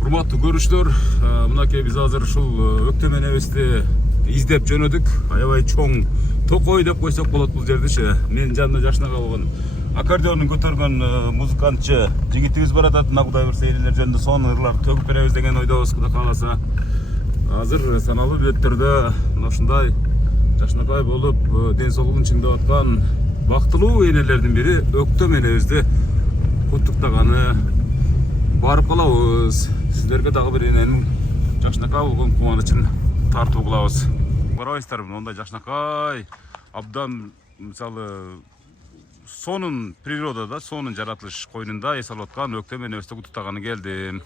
Урматтуу көрүүчүлөр, мынакей биз азыр ушул Өктөмөн эбести издеп жөнөдүк. Аябай чоң токой деп койсок болот бул жердичи. Менин жанымда жашнага болгон аккордеонун көтөргөн музыкантчы жигитибиз бар атат. Мына Кудай буюрса элелер жөнүндө сонун ырлар төгүп беребиз деген ойдобуз, Кудай кааласа. Азыр саналуу бөлөттөрдө мына ушундай жашнакай болуп, ден соолугун чыңдап аткан бактылуу энелердин бири Өктөмөн эбизди куттуктаганы барып калабыз. Сіздерге дагы бир эненин жашнакай болгон кубанычын тартуу кылабыз. Карабайсыздарбы, мондай жашнакай абдан мисалы сонун природада, сонун жаратылыш койнунда эс алып аткан Өктөмөн эбисти куттуктаганы келдим.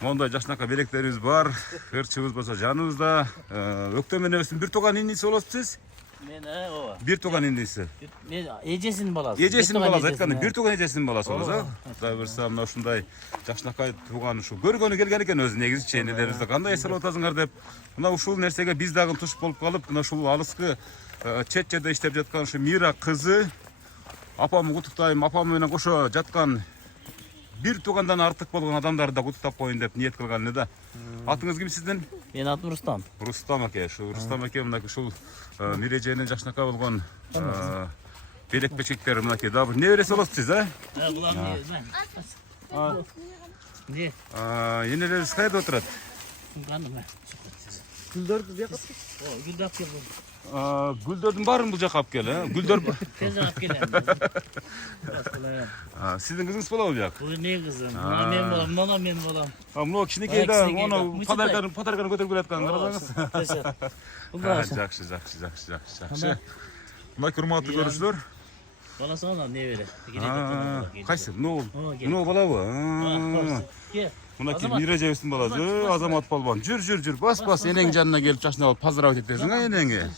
Мондай жашнакай белектерибиз бар, ырчыбыз болсо жаныбызда. Өктөмөн эбистин бир тууган иниси болосуз сиз? Мен ооба. Бир тууган иниси. Мен эжесинин баласы. Эжесинин баласы, айтканда бир тууган эжесинин баласы болосуз, Кудай буюрса мына ушундай жашнакай тууган ушу көргөнү келген экен өзү негизи ченелерибизди кандай эс алып атасыңар деп. Мына ушул нерсеге биз дагы туш болуп калып, мына ушул алыскы чет жерде иштеп жаткан ушу Мира кызы апамды куттуктайм, апам менен кошо жаткан бир туугандан артык болгон адамдарды да куттуктап коеюн деп ниет кылган эле да. Атыңыз ким сиздин? Менин атым Рустам. Рустам аке. Ушул Рустам аке мынакей ушул Мира эженин жашнакай болгон белек-бечектер мынакей дагы бир небереси болосуз сиз, Булар не? Энелерибиз кайда отурат? Гүлдөрдү бияка. Гүлдү алып кел. Гүлдөрдүн баарын бул жака алып кел, Гүлдөр. Тез алып келем. Сиздин кызыңыз болобу бияк? Бул менин кызым. Мен болом, мына мен болом. Мына кичинекей да, ону подарканы көтөрүп келатканын карасаңыз. Жакшы. Мынакей урматтуу көрүүчүлөр. Баласы ана небере. Кайсы? Мына балабы? Мынакей Мира эжебиздин баласы, Азамат балбан. Жүр, бас энең жанына келип жашнап алып поздравить этесиң, энеңе.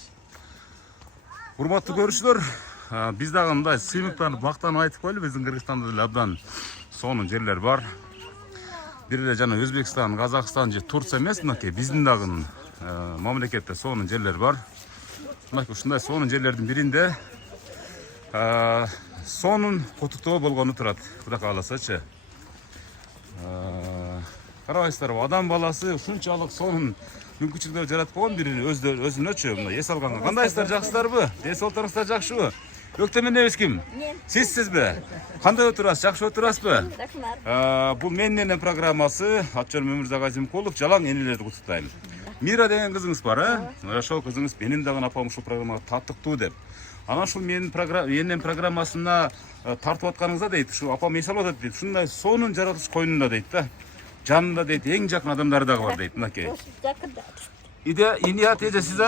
Урматтуу көрүүчүлөр, биз дагы мындай сыймыктанып, мактанып айтып коелу, биздин Кыргызстанда деле абдан сонун жерлер бар. Бир эле жана Өзбекстан, Казакстан же Турция эмес, мынакей биздин дагы мамлекетте сонун жерлер бар. Мынакей ушундай сонун жерлердин биринде сонун куттуктоо болгону турат, Кудай кааласачы. Карабайсыздарбы, адам баласы ушунчалык сонун мүмкүнчүлүктөр жаратып койгон бирин өзүнөчү мына эс алганга. Кандайсыздар, жакшысыздарбы? Ден соолуктарыңыздар жакшыбы? Өктөмөн эбис ким? Сизсизби? Кандай отурасыз? Жакшы отурасызбы? Рахмат. Бул менин энем программасы. Ат жөнүм Өмүрзак Азимкулов. Жалаң энелерди куттуктайм. Мира деген кызыңыз бар, Ошол кызыңыз менин дагы апам ушул программага таттыктуу деп. Анан ушул менин энем программасына тартып атканыңызда дейт, ушу апам эс алып атат дейт. Ушундай сонун жаратылыш койнунда дейт да. Жанында дейт, эң жакын адамдары дагы бар дейт, мынакей. Иният эже сиз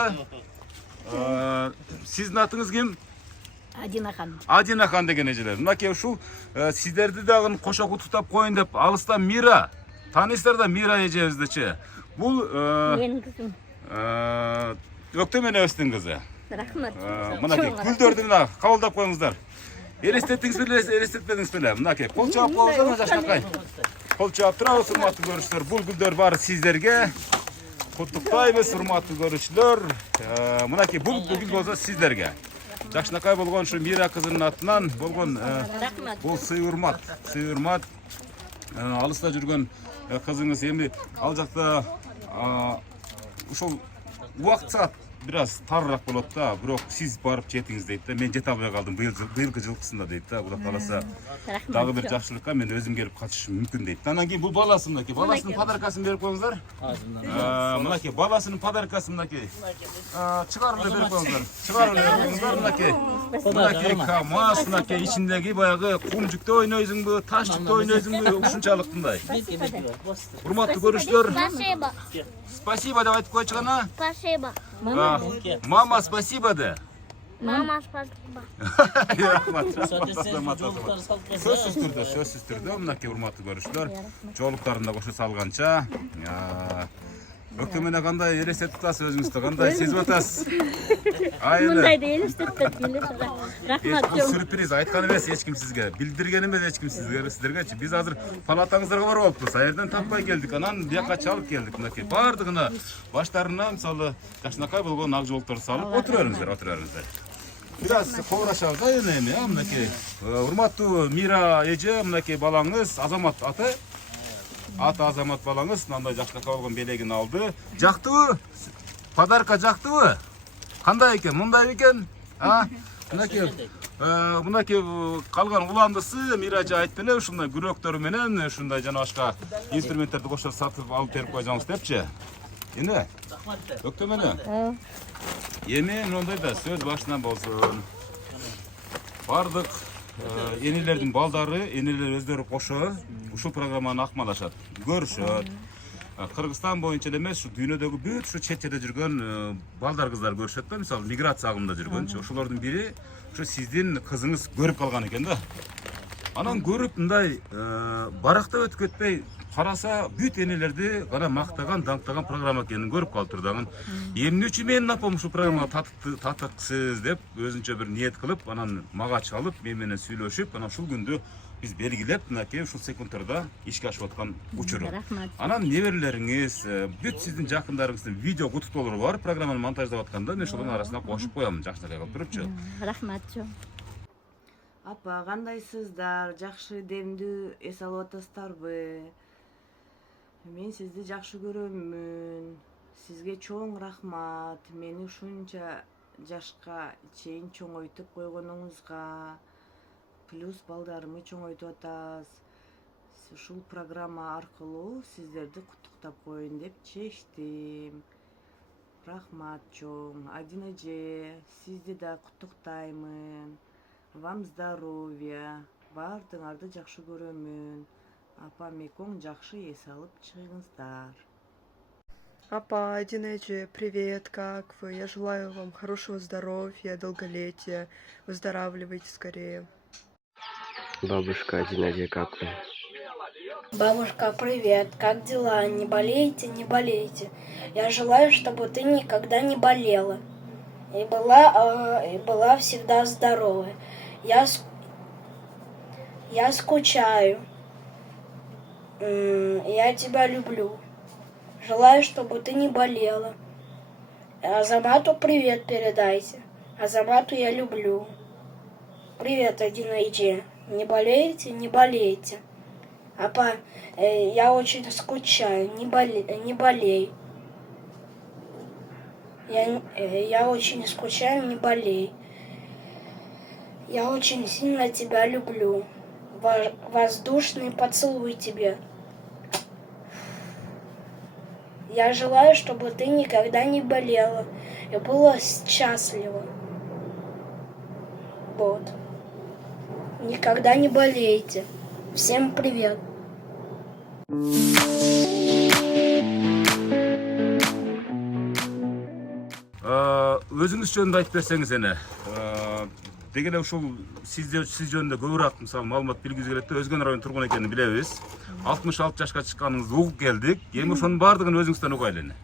сиздин атыңыз ким? Адинахан. Адинахан деген эжелер. Мынакей ушул сиздерди дагы кошо куттуктап коеюн деп алыстан Мира. Тааныйсыздар да Мира эжебиздичи. Бул Менин кызым. Өктөмөн эбистин кызы. Рахмат. Мынакей гүлдөрдү мына кабылдап коюңуздар. Элестеттиңиз беле, элестетпедиңиз беле? Мынакей кол чаап коюңуздар, жашнакай. Кол чаап турабыз, урматтуу көрүүчүлөр. Бул гүлдөр баары сиздерге. Куттуктайбыз, урматтуу көрүүчүлөр. Мынакей бул гүл болсо сиздерге. Жашнакай болгон ушу Мира кызынын атынан болгон бул сый урмат. Алыста жүргөн кызыңыз эми ал жакта ушул убакыт саат бир аз тарыраак болот да, бирок сиз барып жетиңиз дейт да. Мен жете албай калдым быйылкы жылкысында дейт да. Кудай кааласа дагы бир жакшылыкка мен өзүм келип катышышым мүмкүн дейт. Анан кийин бул баласы мынакей, баласынын подаркасын берип коюңуздар. Мынакей баласынын подаркасын мынакей. Чыгарып эле берип коюңуздар. Чыгарып эле берип коюңуздар мынакей. Мынакей КамАЗ, мынакей ичиндеги баягы кум жүктө ойнойсуңбу, таш жүктө ойнойсуңбу, ушунчалык мындай. Урматтуу көрүүчүлөр, спасибо деп айтып койчу гана. Спасибо. Мама, спасибо де. Мама, спасибо. Сөзсүз түрдө мынакей урматтуу көрүүчүлөр, жоолуктарында кошо салганча Өктөмөнө кандай элестетип атасыз өзүңүздү, кандай сезип атасыз? Мындайды элестетпедим эле. Рахмат. Сюрприз айткан эмес эч ким сизге, билдирген эмес эч ким сиздергечи. Биз азыр палатаңыздарга барып алыппыз, ал жерден таппай келдик, анан бияка чалып келдик. Мынакей баардыгына баштарына мисалы жашнакай болгон ак жоолуктарды салып отура бериңиздер. Biraz kovraşabız da endi ya mынакей. Урматтуу Мира эже мынакей балаңыз Азамат аты. Аты Азамат балаңыз мындай жакшылыкка болгон белегин алды. Жактыбы? Подарка жактыбы? Кандай экен? Мындай бекен? Мынакей калган уландысы Мирачы айтты эле ушундай күрөктөр менен ушундай жана башка инструменттерди кошуп сатып алып берип койсоңуз депчи. Эне? Өктөмөнө. Эми мындай да сөз башынан болсун. Бардык энелердин балдары, энелер өздөрү кошо ушул программаны акмалашат, көрүшөт. Кыргызстан боюнча эле эмес, ушу дүйнөдөгү бүт ушу чет жерде жүргөн балдар кыздар көрүшөт да, мисалы миграция агымында жүргөнчү. Ошолордун бири ушу сиздин кызыңыз көрүп калган экен да. Анан көрүп мындай барактап өтүп кетпей караса бүт энелерди гана мактаган, даңктаган программа экенин көрүп калыптыр дагы. Эмне үчүн менин апам ушул программага татыксыз деп өзүнчө бир ниет кылып, анан мага чалып, мен менен сүйлөшүп, анан ушул күндү биз белгилеп, мынакей ушул секундтарда ишке ашып аткан учуру. Анан неберелериңиз, бүт сиздин жакындарыңыздын видео кутуктоолору бар, программаны монтаждап атканда мен ошолордун арасына кошуп коем, жакшыраак кылып турупчу. Рахмат чоң. Апа, кандайсыздар? Жакшы демдүү эс алып атасыздарбы? Мен сизди жакшы көрөмүн. Сизге чоң рахмат. Мени ушунча жашка чейин чоңойтуп койгонуңузга. Плюс балдарымы чоңойтуп атасыз. Ушул программа аркылуу сиздерди куттуктап коеюн деп чечтим. Рахмат чоң. Адина эже, сизди да куттуктаймын. Вам здоровья. Бардыңарды жакшы көрөмүн. Апа, мекоң жакшы эс алып чыгыңыздар. Апа, Адина эже, привет, как вы? Я желаю вам хорошего здоровья, долголетия. Выздоравливайте скорее. Бабушка Адина эже, как вы? Бабушка, привет, как дела? Не болеете, не болеете. Я желаю, чтобы ты никогда не болела и была всегда здоровая. Я скучаю. Я тебя люблю. Желаю, чтобы ты не болела. Азамату привет передайте. Азамату я люблю. Привет, Адина эже. Не болеете, не болеете. Апа, я очень скучаю. Не болей. Я очень скучаю, не болей. Я очень сильно тебя люблю. Воздушный поцелуй тебе. Я желаю, чтобы ты никогда не болела и была счастлива. Вот. Никогда не болейте. Всем привет. Өзүңүз жөнүндө айтып берсеңиз эне. Деги эле ушул сиз жөнүндө көбүрөөк мисалы маалымат билгибиз келет да, Өзгөн районунун тургуну экенин билебиз. 66 жашка чыкканыңызды угуп келдик. Эми ошонун баардыгын өзүңүздөн угайлы эне.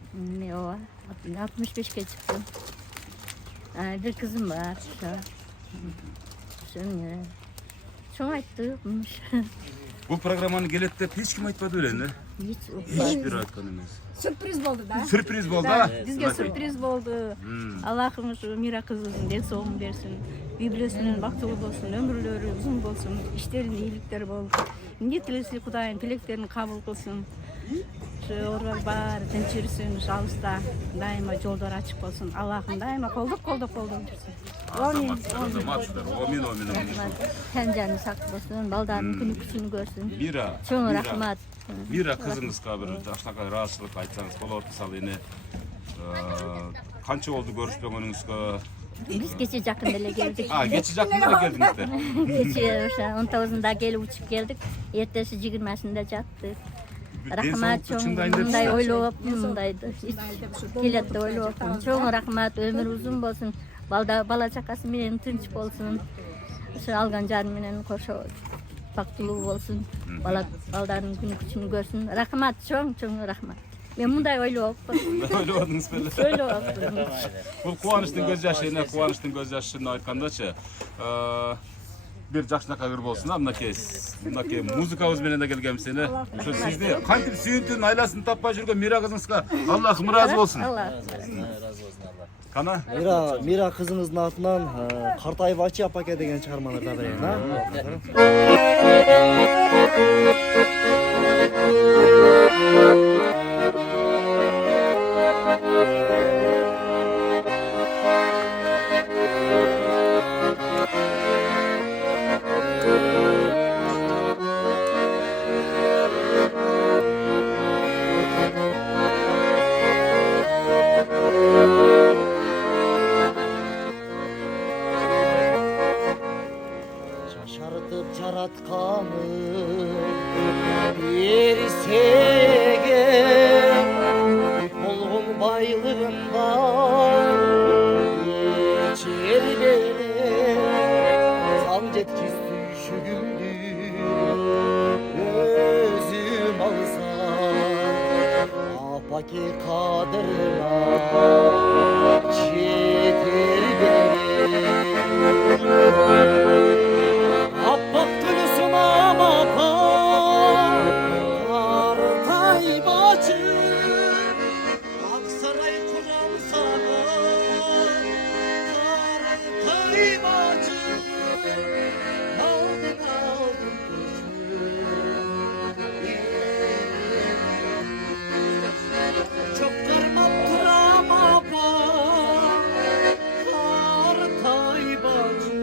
Ооба, 65-ке чыктым. Бир кызым бар. Чоң айтты. Бул программаны келет деп эч ким айтпады беле эне? Эч бир айткан эмес. Сюрприз болду да. Сюрприз болду. Бизге сюрприз болду. Аллахым ушу Мира кызыбыздын ден соолугун берсин. Үй бүлөсүнүн бактылуу болсун, өмүрлөрү узун болсун, иштеринде ийгиликтер болуп, эмне тилесе Кудайым тилектерин кабыл кылсын. Ошолор баары тынч жүрсүн, алыста дайыма жолдор ачык болсун. Аллахым дайыма колдоп жүрсүн. Амин. Тен жаны сак болсун, балдардын күнү күчүнү көрсүн. Мира. Чоң рахмат. Мира кызыңызга бир жакшынакай ыраазычылык айтсаңыз болот, мисалы эне канча болду көрүшпөгөнүңүзгө? Биз кече жакында эле келдик. Кече жакында эле келдиңиздер. Кече ошо 19-ында келип учуп келдик. Эртеси 20-сында жаттык. Рахмат чоң, мындай ойлоп, мындайды келет деп ойлоптум. Чоң рахмат, өмүр узун болсун, бала чакасы менен тынч болсун. Ошо алган жары менен кошо бактылуу болсун, балдардын күнү күчүнү көрсүн. Рахмат чоң рахмат. Мен мындай ойлоптум. Ойлодуңуз беле? Ойлоптум. Бул кубанычтын көз жашы, эне кубанычтын көз жашын айткандачы. бир жакшынакай кыр болсун. Мынакей музыкабыз менен да келгенбиз эне. Ошо сизди кантип сүйүнтүн айласын таппай жүргөн Мира кызыңызга Аллахым ыраазы болсун. Allah. Разы болсын Алла. Кана? Мира кызыңыздын атынан Картайбачы апаке деген чыгармаларды берейин, а? Şaşartıp çaratkanım Yerisege Olgun baylığından Geçer beni Tam cetkis düşüğümdü Özüm alsam Apaki kadırla Çeter beni Appak gülüsün amapa Kartay bacı Aksaray kuram sana Kartay bacı Aldın Çok karmap kuram apa Kartay bacı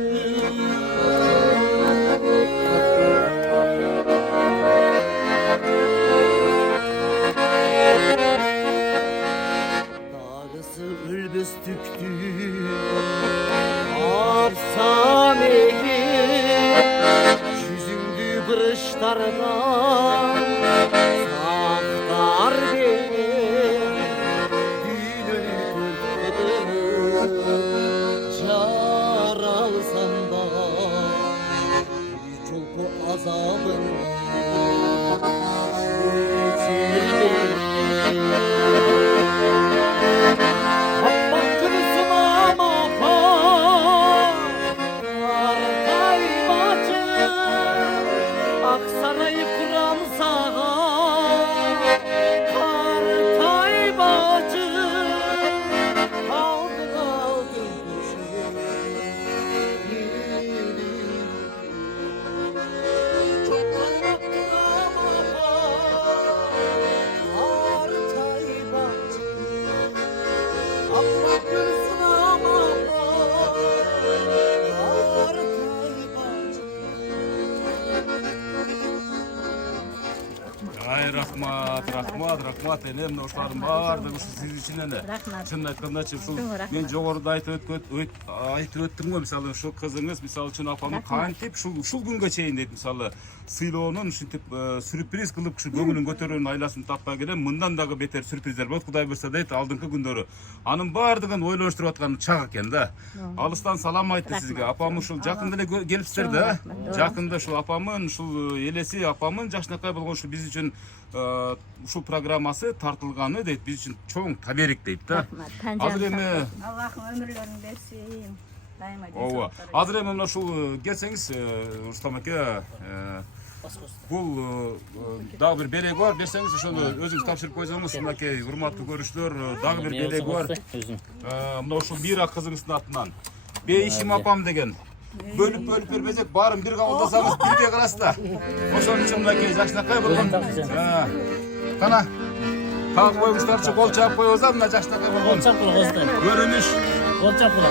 Dağısı ülbüs tüktü Arsam eki Yüzündü bırışlardan Saklar beni Dünün kırkıdını Çar alsam da Bir çolku azabın Geçir beni Appak gülüsün amapa Kartay bacı Aksaray kuram sağa Kartay bacı Aldın kuşum Çok anlattın amapa Kartay bacı Appak gülüsün amapa Kartay bacı Ay рахмат эне мына ошолордун баардыгы сиз үчүн эле. Рахмат. Чынын айткандачы ушул Чоң рахмат. мен жогоруда айтып өттүм го, мисалы ушул кызыңыз мисалы үчүн апамы кантип ушул күнгө чейин дейт, мисалы сыйлоонун ушинтип сюрприз кылып ушу көңүлүн көтөрүүнүн айласын таппай келем, мындан дагы бетер сюрприздер болот, Кудай буйрса дейт, алдыңкы күндөрү. Анын баардыгын ойлоштуруп аткан чак экен да. Алыстан салам айтты сизге. Апам ушул жакында эле келипсиздер да. Жакында ушул апамын, ушул элеси апамын жакшынакай болгон ушул биз үчүн ушул программасы тартылганы дейт, биз үчүн чоң таберик дейт да. Азыр эми Аллахым өмірлерін берсин. Дайыма ооба. Азыр эми мына ушул келсеңиз, Рустам аке, бул дагы бир белеги бар, берсеңиз ошону өзүңүз тапшырып койсоңуз, мынакей урматтуу көрүүчүлөр, дагы бир белеги бар. Мына ушул Мира кызыңыздын атынан Бейишим апам деген бөлүп бербесек, баарын бир кабылдасаңыз бирдей каласыз да. Ошон үчүн мынакей жакшынакай болгон. Кана тагы коюңуздарчы, кол чаап коебуз, мына жакшынакай болгон көрүнүш. Кол чапкыла.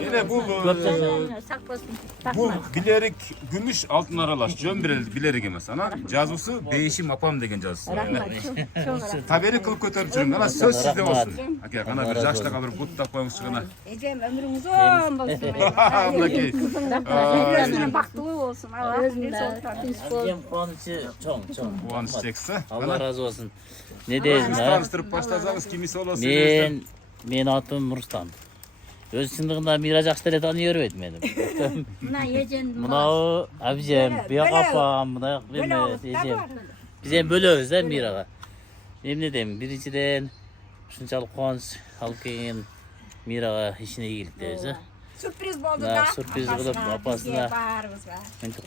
Yine bu bilerik gümüş altın aralaş. Jön bilerik emas. Ana жазуусу Бейишим апам деген жазуусу. Табери кылып көтөрүп жүрүң. Ana сөз сизде болсун. Аке, кана бир жаштага бир бут тап коюңузчу кана. Эжем өмүрүңүз узун болсун. Мынакей. Өзүнүн бактылуу болсун. Эм кубанычы чоң. Кубаныч чексе. Алла разы болсун. Не дейсиң, а? Таныштырып баштасаңыз кимиси болосуз? Мен атым Рустам. Өз чындыгында Мира жакшы эле тааный бербейт мени. Мына эжем, Мынау абжем, буяк апам, мына эме эжем. Biz hem bölöbüz da Miraga. Emne deyim, birinciden şunçalık kuvanç alıp kelgen Miraga işine iyilik deriz. Sürpriz oldu Da, da. sürpriz kılıp apasına Barımızga.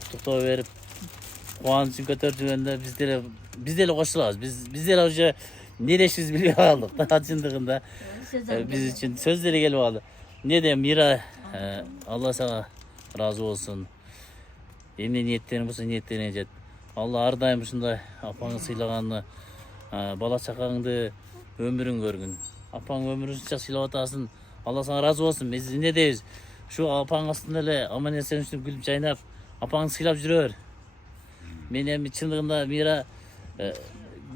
kutuktoo verip kuvançın kötörüp жүргөндө biz de koşulabız. Biz de уже ne deşiz biliyor aldık. Da çındığında biz için sözleri gelip aldı. Ne diyeyim Mira, Allah sana razı olsun. Emne niyetlerin bolsa niyetlerine jet. Allah har dайым ушундай апаңы сыйлаганы, бала чакаңды өмүрүн көргүн. Апаң өмүрүн ушунча сыйлап атасың. Allah sana razı olsun. Biz ne deyiz? Şu apağın aslında öyle aman sen üstüne gülüp caynap apağını sıylap жүрөр. Benim çındığımda Mira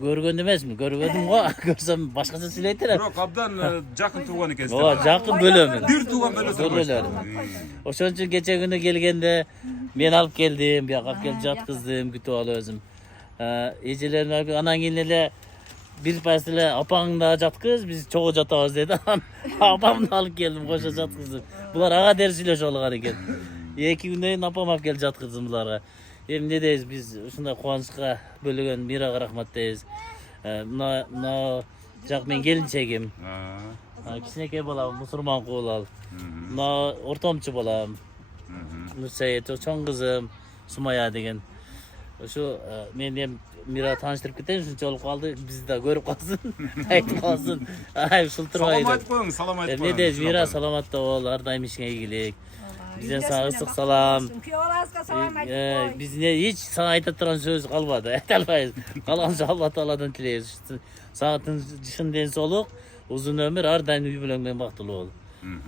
görgön demez mi? Görgöndüm o. Görsem başkası söyleytir. Бирок абдан жакын тууган экенсиз. O жақын bölümün. Бир тууган бөлөсү. Bölülerim. Oşun için geçen günü gelgende men alıp geldim. Bir akap gelip jatkızdım. Kütüp alıp özüm. Ecelerin anan gelinle bir pasile apağın da jatkız biz çoğu jatabız dedi. Apamı da alıp geldim koşa jatkızdım. Bular ağa dersiyle şolgar eken. 2 günden apam alıp gelip jatkızdım bulara. Hem ne deyiz biz ушундай кубанычка бөлөгөн Мирага рахмат дейбиз. Мына жак мен келинчегим. Кичинекей балам, мусурман куулал. Мына ортомчу балам. Нурсайет, чоң кызым Сумая деген. Ошо мен эми Мира тааныштырып кетейин, ушунча болуп калды. Бизди да көрүп калсын, айтып калсын. Ушул турбайбы. Салам айтып коюңуз, салам айтып коюңуз. Не дейбиз, Мира саламатта бол, ар дайым ишиңе ийгилик. Бизден сага ысык салам. Kuyovlarga salom aytib qo'y. Bizne hiç sana ayta turan söz kalmadı. Aytalmayız. Kalanca Allah Teala'dan tileyiz. Sana dışın densoluk, uzun ömür, ar daim üy bilen ben baktılı ol.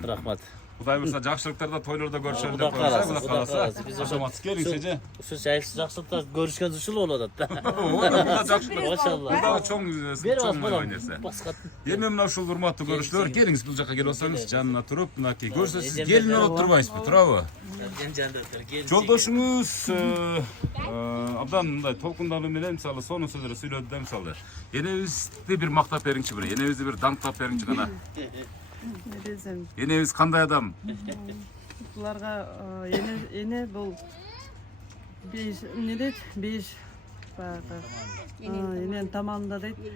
Rahmat. Кудай буюрса жакшылыктарда тойлордо көрүшөлү Кудай деп коебуз. кааласа, Кудай Кудай кааласа. Biz Ошоматсыз келиң сеже. Şu жақсылықта görüşken ушул болот да. Мында жакшы. Машалла. Мында чоң Бер чоң балам. нерсе. Басқа. Эми мына ушул урматтуу көрүүчүлөр, келиңиз бул жака келип алсаңыз, жанына туруп, мынакей көрсө сиз келин болуп турбайсызбы, туурабы? Жолдошуңуз абдан мындай толкундалуу менен мисалы сонун сөздөр сүйлөдү да мисалы. Энебизди бир мактап бериңчи бир, энебизди бир даңктап бериңчи гана. Не десем, Энебиз кандай адам? бұларға ене бұл не дейді, беш енен тамамында дейді.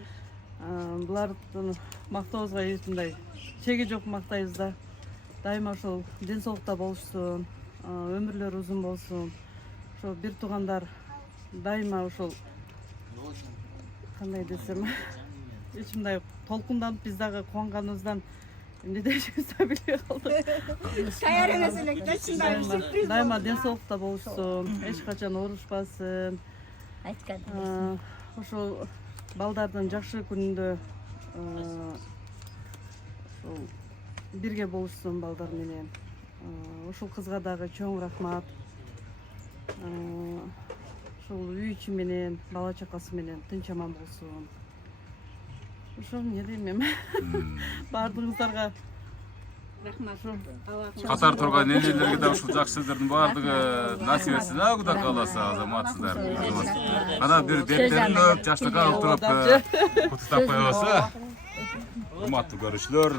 Бұлардың мақтауызға ешқандай шегі жоқ мақтайбыз да. Дайыма ошол денсаулықта болушsun, өмірлері ұзын болсын. Ошол бир туугандар дайыма ошол кандай десем, ешқандай толкунданып биз дагы кубанганыбыздан эмне дешибизди билбей калдык. Tayyor emas elekda shunday bir sürpriz. Дайыма денсаулықта болушsun, эчкачан оорушпасын. Aytgan. Ошол балдардын жакшы күнүндө ошол бирге болушsun балдар менен. Ошол кызга дагы чоң рахмат. Ошол үй ичи менен, бала чакасы менен тынч аман болсун. Ошол эмне дейм эми? Баардыгыңыздарга Rahmat. Катар турган энелерге да ушул жакшы сөздөрдүн баардыгы насип этсин, Кудай кааласа, азаматсыздар. Ана бир дептерин өп, жаштыкка алып туруп кутуктап коебузса. Урматтуу көрүүчүлөр,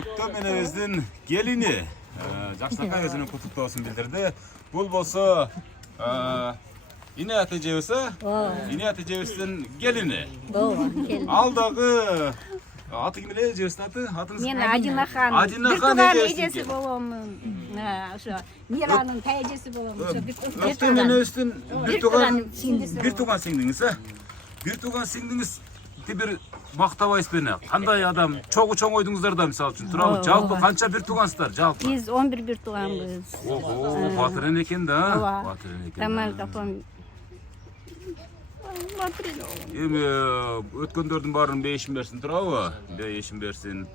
Өктөм энебиздин келини жакшынакай өзүнүн кутуктоосун билдирди. Бул болсо Ине атежебиз, Ине атежебиздин келини. Ал дагы аты ким эле эжебиздин аты? Атыңыз? Men Adinaxon. Adinaxon ejesi bo'laman. O'sha Miraning tayjesi bo'laman. Өктөм энебиздин бир тууган сиңдиңиз, бир тууган сиңдиңиз бир мактабайсыз бени. Кандай адам? Чоң ойдуңуздар да мисалы үчүн туурабы? Жалпы канча бир туугансыздар жалпы? Biz 11 bir tuğanbız. Ого, батыр экен да. Батыр экен. Тамал капам. Эми өткөндөрдүн баарын бейишин берсин туурабы? Бейишин берсин.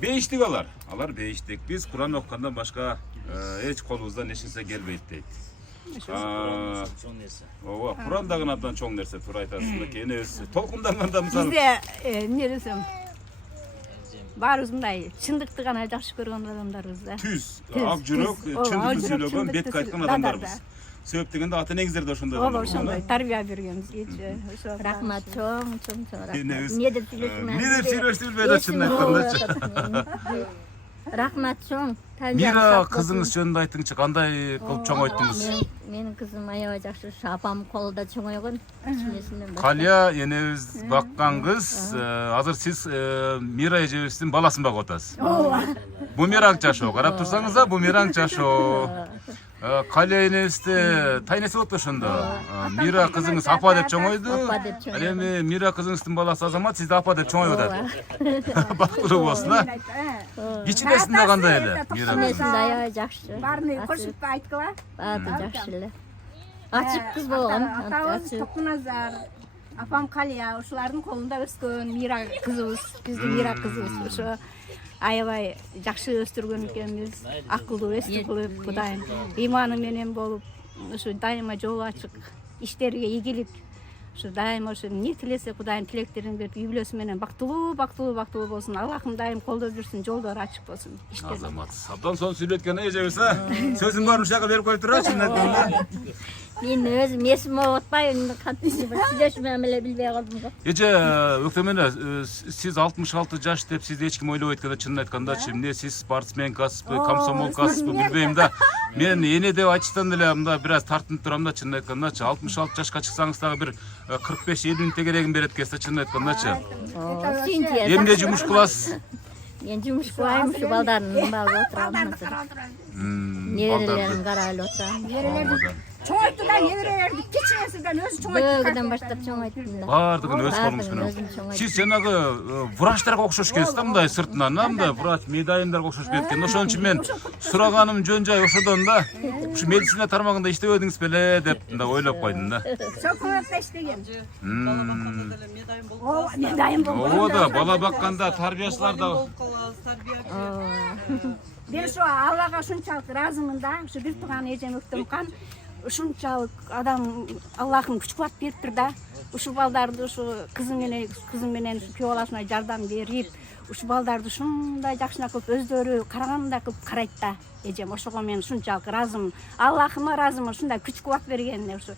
Бейиштик алар. Алар бейиштик. Биз Куран окугандан башка эч колубуздан эч нерсе келбейт дейт. Ооба, Куран дагы абдан чоң нерсе, туура айтасыз. Энебиз толкунданганда мисалы Bizde ne desem? Barız mындай чындыкты гана жакшы көргөн адамдарбыз да. түз, ак жүрөк, чындыкты сүйлөгөн, бетке айткан адамдарбыз. Себеп дегенде ата негиздер да ошондой. Ооба, ошондой тарбия бергенбиз кече. Ошо Рахмат чоң рахмат. Энебиз Не деп сүйлөшүм? не деп сүйлөштү билбей да чынын айткандачы. Рахмат чоң. Мира кызыңыз жөнүндө айтыңызчы, кандай кылып чоңойттуңуз? Менин кызым аябай жакшы, апам колунда чоңойгон. Кичинесинен баштап. Калия энебиз баккан кыз. Азыр сиз Мира эжебиздин баласын багып атасыз. Бумеранг жашоо. Карап турсаңыз да, бумеранг жашоо. Калия энебизди тайнеси болот ошондо. Мира кызыңыз апа деп чоңойду. Апа деп чоңойду. Ал эми Мира кызыңыздын баласы Азамат сизди апа деп чоңоюп атат. Бактылуу болсун, а? Кичинесинде кандай эле? Мира кызы. Кичинесинде аябай жакшы. Баарыны көрсөтпөй айткыла. Баары жакшы эле. Ачык кыз болгон. Атабыз Токуназар, апам Калия, ушулардын колунда өскөн Мира кызыбыз, биздин Мира кызыбыз. Ошо аябай жакшы өстүргөн экенбиз. Акылдуу өстүр кылып, Кудайым ыйманы менен болуп, ушу дайыма жол ачык, иштерге ийгилик. Ушу дайыма ошо эмне тилесе Кудайым тилектерин берип, үй бүлөсү менен бактылуу болсун. Аллахым дайым колдоп жүрсүн, жолдору ачык болсун. Азамат. Абдан соң сүйлөткөн эжебиз, а? Сөзүң барын ушака берип коюп турачы, чындап. Мен өзүм эсиме отпай, кантип бир сүйлөшмөм эле билбей калдым го. Эже, өктөмөнө сиз 66 жаш деп сизди эч ким ойлобой айтканда, чынын айткандачы, эмне сиз спортсменкасызбы, комсомолкасызбы билбейм да. Мен эне деп айтыштан эле мында бир аз тартынып турам да, чынын айткандачы. 66 жашка чыксаңыз дагы бир 45-50 миң тегерегин берет экенсиз, чынын айткандачы. Эмне жумуш кыласыз? Мен жумуш кылайм, ушу балдардын багып отурам. Неберелерин карап отурам. Чоңойту да неберелерди кичинесинен өзү чоңойту. Бөгөдөн баштап чоңойттум да. Баардыгын өз колуңуз менен. Сиз жанагы врачтарга окшош экенсиз да, мындай сыртынан, мындай врач медайымдарга окшош кеткен. Ошон үчүн мен сураганым жөн жай ошодон да. Ушу медицина тармагында иштебедиңиз беле деп мындай ойлоп койдум да. Сокулукта иштеген. Медайым Медайым болгон. Ооба да, бала бакканда тарбиячылар да. Мен ушу Аллага ушунчалык ыраазымын да. Ушу бир тууган эжем Өктөмкан ушунчалык адам Аллахым күч кубат бериптир да. Ушу балдарды ушу кызым менен күйөө баласына жардам берип, ушу балдарды ушундай жакшына кылып өздөрү карагандай кылып карайт да. Эжем ошого мен ушунчалык ыраазымын. Аллахыма ыраазымын ушундай күч кубат бергенине. Ушу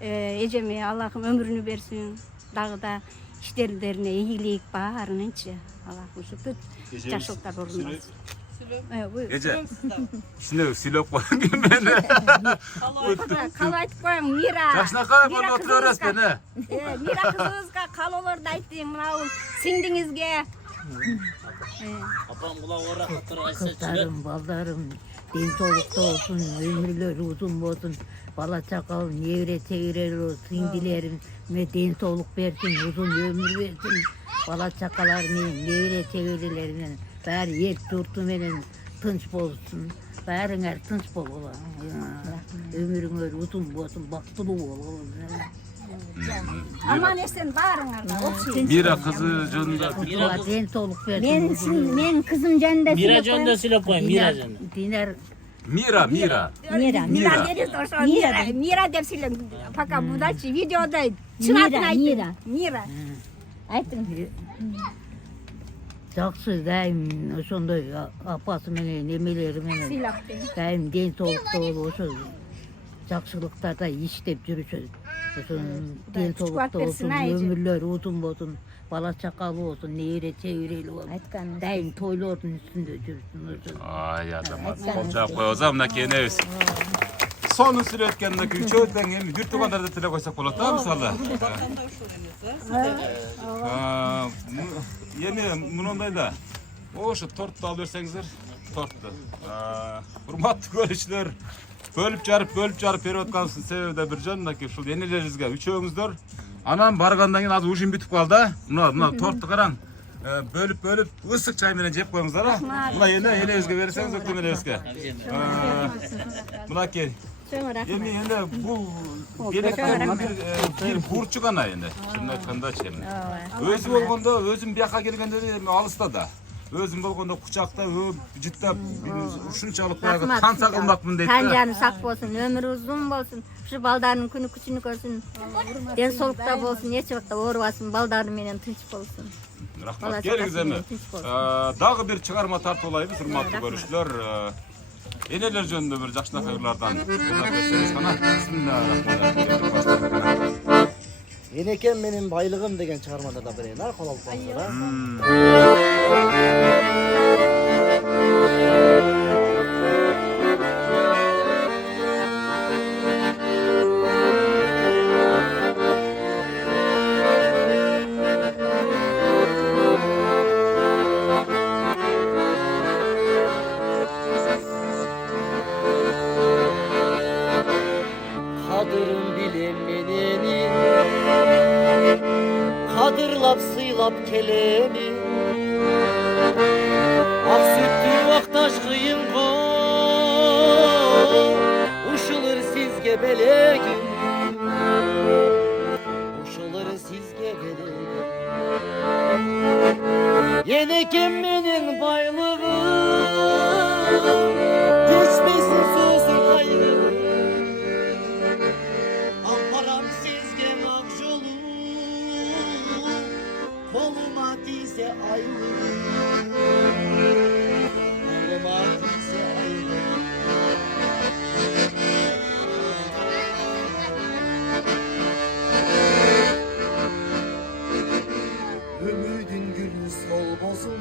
эжеме Аллахым өмүрүнү берсин. Дагы да иштерлерине ийгилик баарынынчы. Аллахым ушу бүт жакшылыктарды орундасын. Эже, сине сүйлөп койгон мени. Калп айтып коеюң, Мира. Жакшынакай болуп отура бересиз эне. Мира кызыбызга каалоолорду айтың, мына сиңдиңизге. Апам кулак орак турган Kızlarım, ballarım, deng soğukta olsun, ömürleri uzun olsun, bala çakal, nevre çevireli olsun, sindilerim, deng soğuk versin, uzun ömür versin, bala çakalarının, nevre çevirilerinin, bari yer turtu menen tınç bolsun, baringer tınç bol ola, ömürüңөр uzun olsun, baktılı ol. Aman esen bаарыңарда окшойт. Мира кызы жөнүндө Deng soğuk versin. Мен кызым жөнүндө Мира жөнүндө сүйлөп коеюн, Мира жөнүндө. Dinar Мира. Мира деп сүйлөң. Пока будачи видеодо чыгатын айтты. Мира. Айтың. Жақсы дайым ошондой апасы менен эмелери менен Сыйлап. дайым ден соолукта болуп ошо жакшылыктарда иштеп жүрүшөт. Ошо ден соолукта болсун, өмүрлөрү узун болсун, бала чакалы болсун, нээре чебирели болсун. Айткан. Дайым тойлордун үстүндө жүрсүн. Ай, Азамат, кол жаап коебуз, мынакей энебиз. Сонун сүйлөткөн мынакей чөтөң эми бир туугандарды тилеп койсок болот да, мисалы. Эми мындай да. Ошо тортду алып берсеңиздер, тортду. Урматтуу көрүүчүлөр, бөлүп жарып берип аткансың себеби да бир жөн мынакей ушул энелерибизге үчөөңүздөр. Анан баргандан кийин азыр ужин бүтүп калды. Мына торту караң. Бөлүп ысык чай менен жеп коюңуздар, а? Мына энебизге берсеңиз, өктөм энебизге. Мынакей. Эми эне бул белектер бир бурчу гана эне. Чынын айткандачы эми. Өзү болгондо, өзүм бияка келгенде эми алыста да. Өзүм болгондо кучакта жыттап ушунчалык баягы танса кылмакмын дейт. Тан жаны сак болсун, өмүрү узун болсун. Ушу балдардын күнү күчүнү көрсүн. Ден соолукта болсун, эч убакта оорубасын, балдары менен тынч болсун. Рахмат. Келиңиз эми. Дагы бир чыгарма тартып алайбыз, урматтуу көрүүчүлөр. Энелер жөнүндө бир жакшынакай ырлардан көрсөтөбүз кана. Бисмиллахиррахманиррахим. Енекем менин байлыгым деген чыгармада да берейин, кол алып коңуздар. Adırlap sıylap kelemi Ak sütlü vaktaş kıyınga Uşulur sizge belegim Uşulur sizge belegim Yenekim menin baylığım Geçmesin sözün kaygı Alparam sizge akşolu Koluma dize ayrı Koluma dize ayrı Ümidin gülü solmasın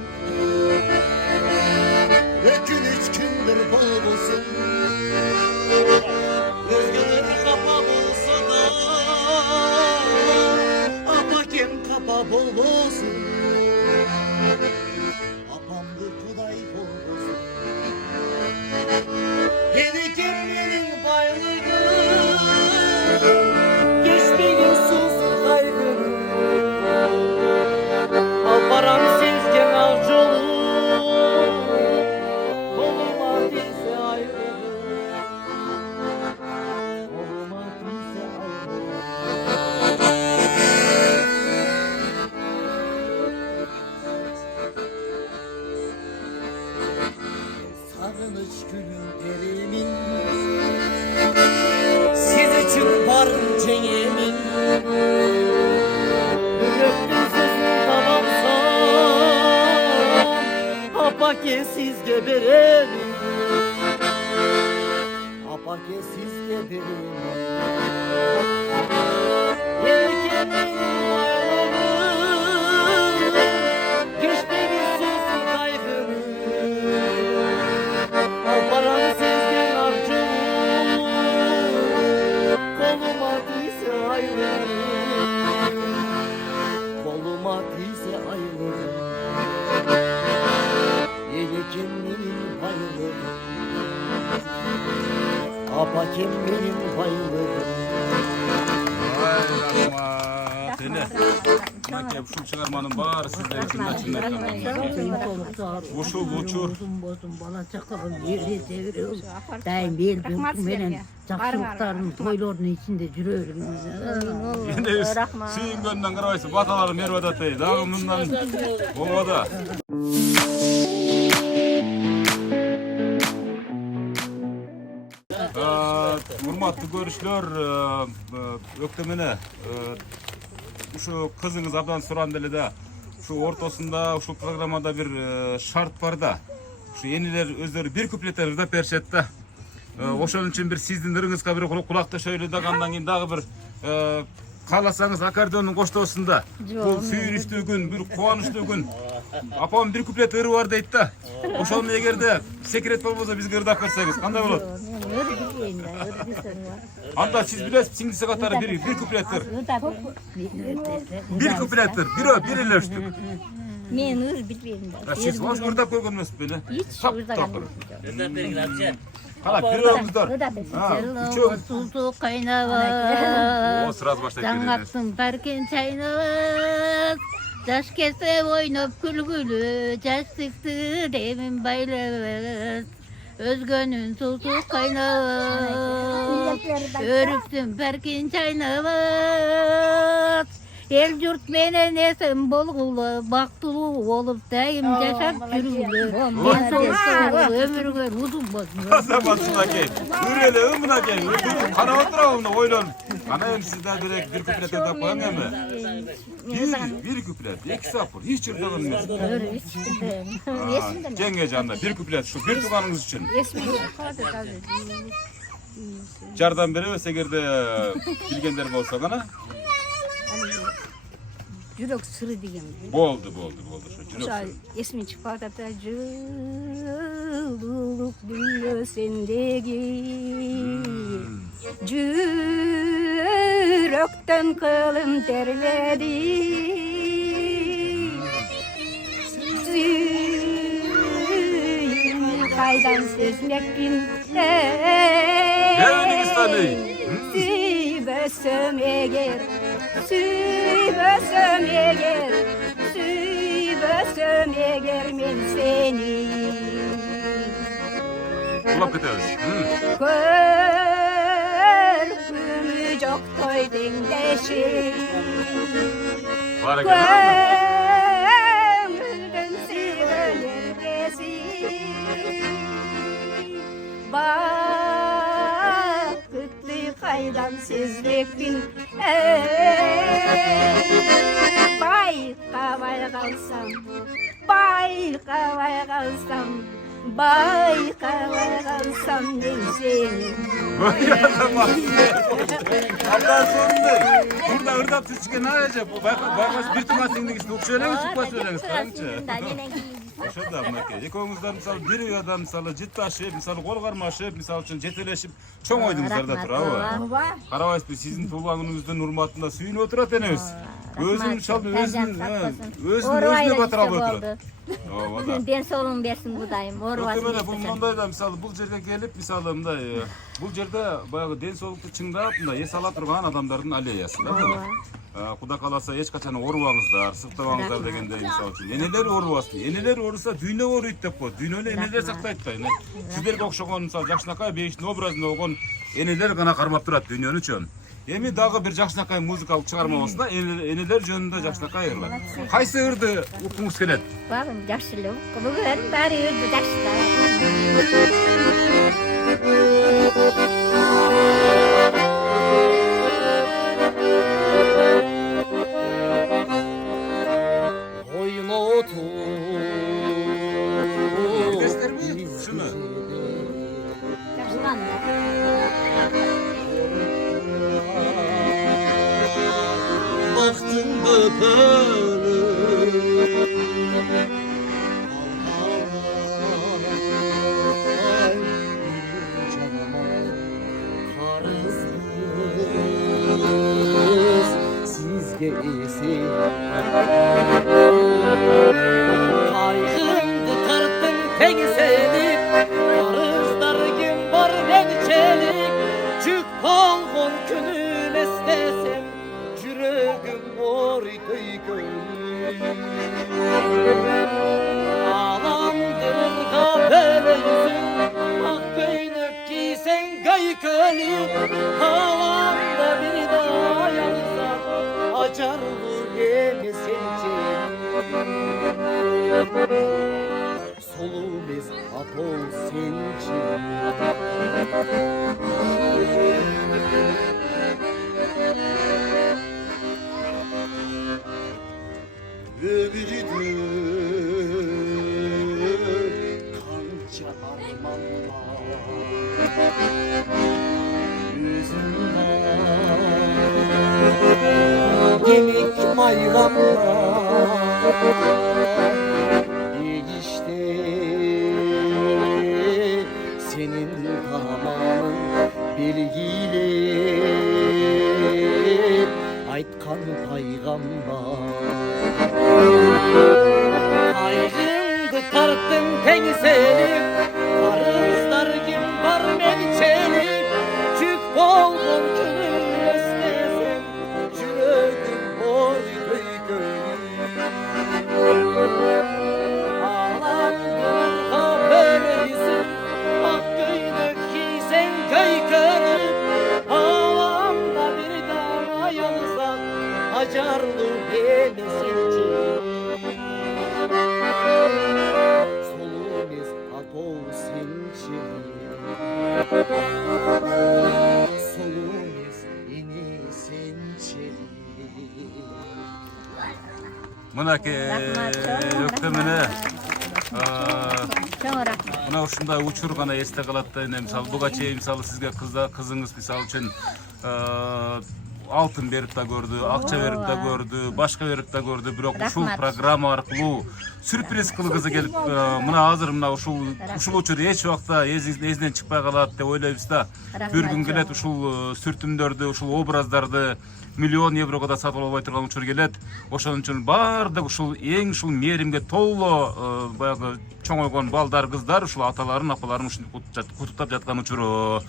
Ökün 3 gündür bol olsun Özgürlüğü kapa olsa da Apakem kapa bol olsun Apamdır kuday bol olsun Yeni kimliğinin baylığı Geçmeyin susuz kaygını Alparam sizgen avcolu Koluma dize ayrı Koluma dize ayrı Sarınış gülüm perimin Siz için varım cengimin Öptünsüz tamamsam Apakesiz geberim Apakesiz geberim Yelkenin ayarını Geçmeyin sözün kaygını Alparam sizden arzu Koluma dize ayrı Koluma dize ayrı Yeni kimliğin bayılır Apa kimliğin bayılır Vay rahmat. Hele. Makep şu çıkarmanın bari sizler için açın. Uşul uçur. Bozun bala çakalım yeri deviriyoruz. Daim bir gün menen жақсылықтарын тойлардың içinde жүрөөрүң. Yine suyun gönlünden kıravaysın. Batalarım yer vadatayı. Daha bundan olmadı. Hurmatlı görüşler, öktemene şu kızınız abdan Surandeli'de şu ortasında şu programda bir şart var da şu yeniler özleri bir kupletler de perşette oşonun için bir sizdin ırыңызга bir kulakta şöyle de kandan keyin dagы bir kalasanız akardionun koştuğusunda bu suyunuştu gün bir kuvanıştı gün apam bir kuplet ırı var deydi da oşonun egerde sekret bolbosa bizge ırdak berсеңиz kандай болот? Anda siz bilesiz singisi katары bir kuplettir. Bir kuplettir. Bir eleştir. Men ır bilbeyim da. Siz hoş ırdak koygan emesiz beni. Hiç ırdak Önden bergin abca. Hala bir ırağımızдар. Suzu kaynabaz. O sırası başlayıp geliyoruz. Жаңаттың бәркен чайнабыз. Жаш кесе ойноп күлгүлү, жаштыкты демин байлабыз. Өзгөнүн сусу кайнабыз. Өрүктүн бәркен чайнабыз. El yurt menen esen bolgulu, baktulu olup dayım yaşap жүрgülü. Ömürgө uzun bolsun. Kasa basına gel. Ürele ımına gel. Kana oturağımda oylan. Ana hem sizden direkt bir kuplet edip koyan mı? Bir kuplet, iki sapır. Hiç ırdağın yok. Cenge canına bir kuplet şu bir tuğanınız için. Jardan beri ve segerde bilgenlerim olsa kana. Жүрек сыры деген. Boldu. Şu Ошо эсиме чыгып атат да жылуулук дүйнө сендеги. Жүрөктөн кылым терледи. Сүйүмдү кайдан сезмекпин. Eviniz tanıyın. Süybösöm eger, süybösöm eger. ben seni. Kulak ketebiz. Körpümü çok toydun deşim. Var ekan. Kömürden sığılır kesin. Bakıtlı kaydan sizliktin. Bay kavay kalsam, bay kavay kalsam, bay kavay kalsam ben seni. Allah sonunda. Burada ırdak siz çıkan ne yapacak? Bu baykaş bir tuma singdik işte. Ukşöyle mi çıkma söyleniz karınca? Şurada mınaki. Ekoğunuzdan misal bir uyada misal ciddi aşıp, misal kol karmaşıp, misal için jeteleşip çoğun oydunuzlar da turabı. Karabay sizin tuğlanınızda nurmatında suyun oturat enemiz. Özünü çaldı, özünü batıralı oturat. Ben solun bersin budayım. Ötemene bu mındayda misal bu жерге gelip misal mınдай bu жерде баягы ден соолукту чыңдап мындай эс ала турган адамдардын аллеясы да бул. Куда каласа эч качан оорубаңыздар, сыктабаңыздар дегендей мисалы үчүн. Энелер оорубасын. Энелер ооруса дүйнө ооруйт деп коет. Дүйнөнү энелер сактайт да. Сиздерге окшогон мисалы Жакшынакай бейиштин образында болгон энелер гана кармап турат дүйнөнүчү. Эми дагы бир Жакшынакай музыкалык чыгарма болсо да энелер жөнүндө Жакшынакай ырлар. Кайсы ырды укуңуз келет? Багым жакшылык. Бүгүн баары ырды жакшылык. Kaygımdı tarttın tek selip, karızdargın var mençelik. Çık balkon günün istesem, yüreğim oraydı gönlüm. Ağlandırır kahveli yüzün, ak göynük giysen gaykölük. Havanda bir daha yanırsan, açar olur yemi senin. Solumuz atol sençin. Ömrüdür kanca armanlar yüzünden gemik mayramlar işte senin tamamın bilgiyle aytkan paygambar. Kaygımdı tarttın tengseli, karızlar kim var mençeli. Çık bolgun günün istesem, yüreğim boylu gönlüm. Ağlandın kahvelisin, ak göynük giysen kaykırıp. Havamda bir daha yansan, acarlı beni seçin. Solumuz atol sençin. Solumuz ini sençin. Мынакей өктөмүнө Çok rahmat. мына ушундай учур гана эсте калат да эне мисалы буга чейин мисалы сизге кызыңыз мисалы үчүн алтын берип да көрдү, акча берип да көрдү, башка берип да көрдү, бирок ушул программа аркылуу сюрприз кылгызы келип мына азыр мына ушул учур эч убакта эзинен чыкпай калат деп ойлойбуз да. Бир күн келет ушул сүртүмдөрдү, ушул образдарды миллион еврого да сатып албай турган учур келет. Ошон үчүн баардык ушул эң ушул мээримге толо баягы чоңойгон балдар, кыздар ушул аталарын, апаларын ушинтип куттуктап жаткан учуру.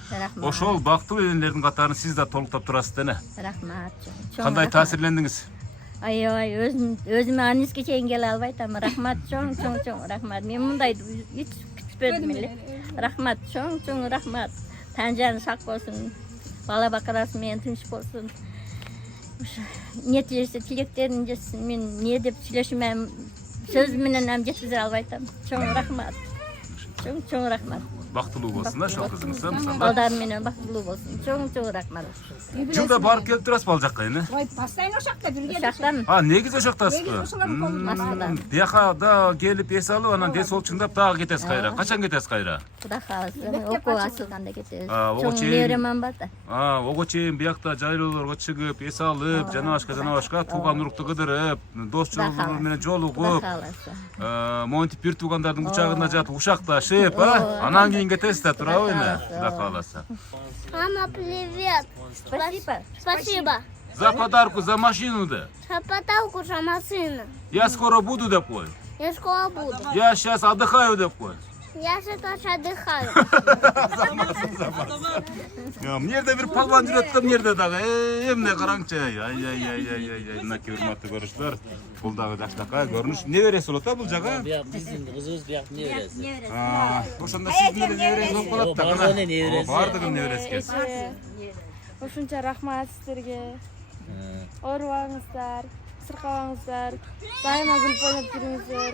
Ошол бактылуу энелердин катарын сиз да толуктап турасыз дене. Rahmat. Кандай таасирлендиңиз? Аябай өзүмө анискече чейин келе албайт, ама рахмат, чоң рахмат. Мен мындайды эч күтпөдүм эле. Рахмат, чоң рахмат. Тан сак болсун, бала бакырасы менен тынч болсун. Нетижеси тилектерин жетсин. Мен не деп сүйлөшүм, сөз менен ам жеткизе албайтам. Чоң рахмат. Чоң рахмат. Бактылуу болсун да ошол кызыңыз, мисалы. Балдар менен бактылуу болсун. Чоң рахмат. Жылда барып келип турасыз ал жакка эне? Ой, постоянно ошакта бирге. Жактан Негиз ошоктасызбы? Бияка да келип эс алып, анан ден соолук чыңдап дагы кетесиз кайра. Качан кетесиз кайра? Кудай кааласа, окуу ачылганда кетебиз. Ого Чоң чейин. небереман бар да. Ого чейин биякта жайлоолорго чыгып, эс алып, жана башка тууган урукту кыдырып, дос жолдор менен жолугуп, монтип бир туугандардын кучагында жатып ушакташып, анан кийин кетесиз да, туурабы эми? Кудай кааласа. Мама, привет. Спасибо. За подарку, за машину да. За подарку, за машину. Я скоро буду деп кой. Я скоро буду. Я сейчас отдыхаю деп кой. Я сейчас отдыхаю. Мынерде бир палван жүрөт да, мынерде дагы. Эмне караңчы. Ай. Мынакей урматтуу көрүүчүлөр, бул дагы жакшынакай көрүнүш. Небереси болот да бул жага? Биyak биздин кызыбыз биyak небереси. Ошондо сиздин эле небереңиз болуп калат да. Бардыгынын небереси. Бардыгынын небереси экенсиз. Ушунча рахмат сиздерге. Оорубаңыздар, сыркабаңыздар, дайыма күлүп ойноп жүрүңүздөр.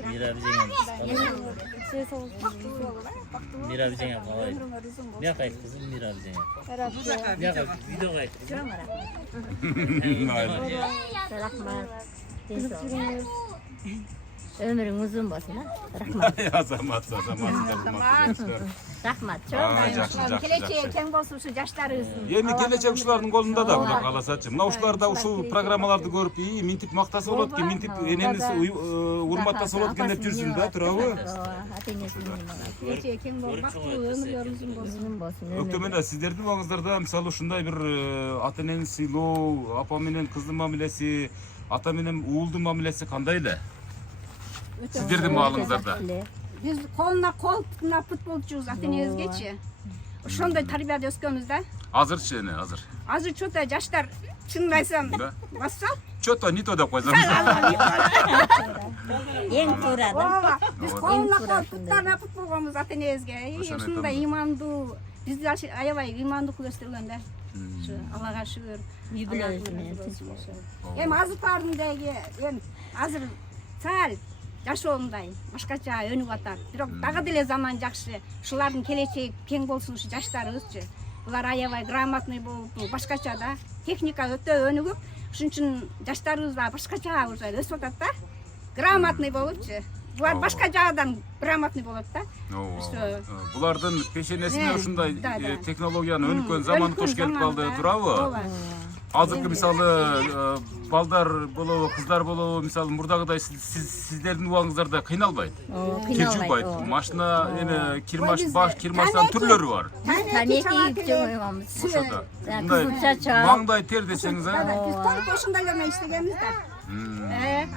Мира бижеңе калай. Биyak айт кызым, Мира бижеңе. Биyak видеого айт кызым. Рахмат. Өмүрүң узун болсун, рахмат. Азамат. Рахмат, Келечеги кең болсун ушу жаштарыбыздын. Эми келечек ушулардын колунда да, Кудай кааласачы. Мына ушулар да ушул программаларды көрүп, минтип мактаса болот экен, минтип энениз урматтаса болот экен деп жүрсүн да, туурабы? Келечеги кең болуп, бактылуу өмүрлөрүңүз болсун. Өктөмөн сиздердин убагыңыздарда мисалы ушундай бир ата энени сыйлоо, апа менен кыздын мамилеси, ата менен уулдун мамилеси кандай эле? Сиздердин маалыңыздарда. Биз колуна кол, путуна пут болуп жүрүбүз ата энебизгечи. Ошондой тарбияда өскөнбүз да. Азырчы эне, азыр. Азыр чота жаштар чынын айтсам, басса. Чото не то деп койсоң. Эң туура да. Биз колуна кол, путтарына пут болгонбуз ата энебизге. Ушундай имандуу, бизди аябай имандуу кылып өстүргөн да. Аллага шүгүр. Үй бүлөбүз менен. Эми азыр баарындагы, эми азыр сал жашоондай башкача өнүгүп атат. Бирок дагы деле заман жакшы. Ушулардын келечеги кең болсун ушу жаштарыбызчы. Булар аябай грамотный болуп, башкача да. Техника өтө өнүгүп, ошон үчүн жаштарыбыз да башкача уже өсүп атат да. Грамотный болупчу. Булар башка жагдан грамотный болот да. Булардын пешенесине ушундай технологиянын өнүккөн заманы туш келип калды, туурабы? Азыркы мисалы балдар болобу, кыздар болобу, мисалы мурдагыдай сиздердин убагыңыздарда кыйналбайт. Кирчубайт. Машина эми кирмаштан түрлөрү бар. Тамеки жөгөйбүз. Ошондо. Маңдай тер десеңиз, Биз только ушундай эле иштегенбиз да.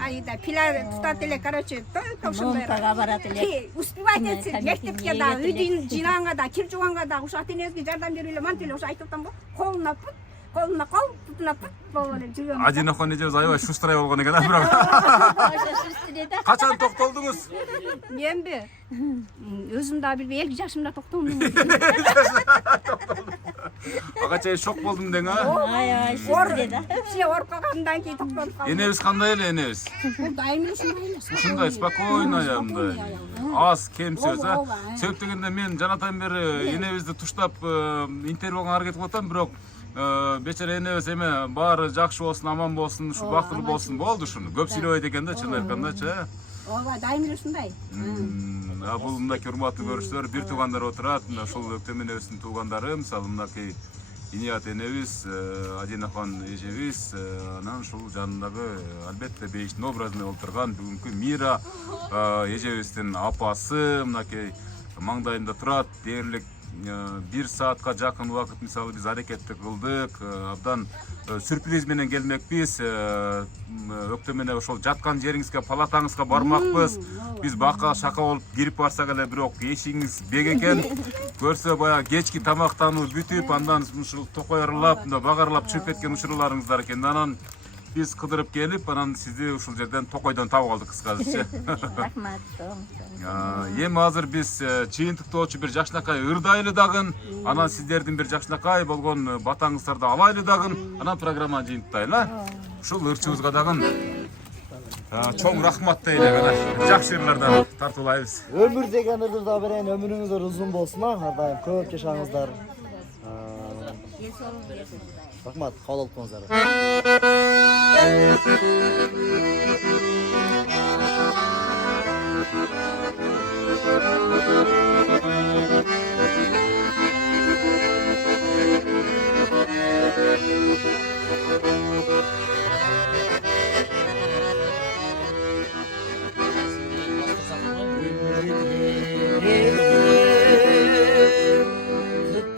Айда пила тутат эле, короче, только ушундай. Монтага барат эле. Успевать этсин, мектепке да, үйдүн жыйнаганга да, кир жууганга да, ушу ата энебизге жардам берип эле мантип эле ушу айтып атам го. Колуна пут, колуна кол, путуна пут болуп эле жүргөн. Адинахон эжебиз аябай шустрай болгон экен, бирок. Качан токтолдуңуз? Менби өзүм да билбей 50 жашымда токтолдум. Ага чейин шок болдум дең, Аябай шүгүр да. Силе ооруп калгандан кийин токтолуп калдым. Энебиз кандай эле энебиз? Дайыма ушундай эле. Ушундай спокойно мындай. Аз кем сөз, Себеп дегенде мен жанатан бери энебизди туштап интервью алганга аракет кылып атам, бирок бечара энебиз эме баары жакшы болсун, аман болсун, ушу бактылуу болсун болду ушуну. Көп сүйлөбөйт экен да, чын айткандачы. Ооба, дайыма ушундай. Бул мындакей урматтуу көрүүчүлөр, бир туугандар отурат, мына ушул Өктөм энебиздин туугандары, мисалы мындакей Иният энебиз, Адинахон эжебиз, анан ушул жанындагы албетте бейиштин образында болуп турган бүгүнкү Мира эжебиздин апасы, мынакей маңдайында турат, дээрлик 1 саатка жакын убакыт мисалы биз аракетти кылдык, абдан сюрприз менен келмекпиз. Өктөм эне ошол жаткан жериңизге, палатаңызга бармакпыз. Биз бака шака болуп кирип барсак эле, бирок эшигиңиз бек экен. Көрсө баягы кечки тамактануу бүтүп, андан ушул токойрлап, багарлап чыгып кеткен учурларыңыз бар экен. Анан Biz kıdırıp gelip anан sizi ушул жерден Токойдон таап алдык кыскасыча. Рахмат, чоң. Эми азыр биз чыйынтыктоочу бир жакшынакай ырдайлы дагын, анан сиздердин бир жакшынакай болгон батаңыңыздарды алайлы дагын, анан программаны жыйынтыктайлы. Ушул ырчыбызга дагы чоң рахмат дейлик, анан жакшы ырлардан тартуулайбыз. Ömür деген ырдырда берен ömürüңүздөр узун болсун, ар дайым көп жашаңыздар. Рахмат, кабыл кылыңыздар.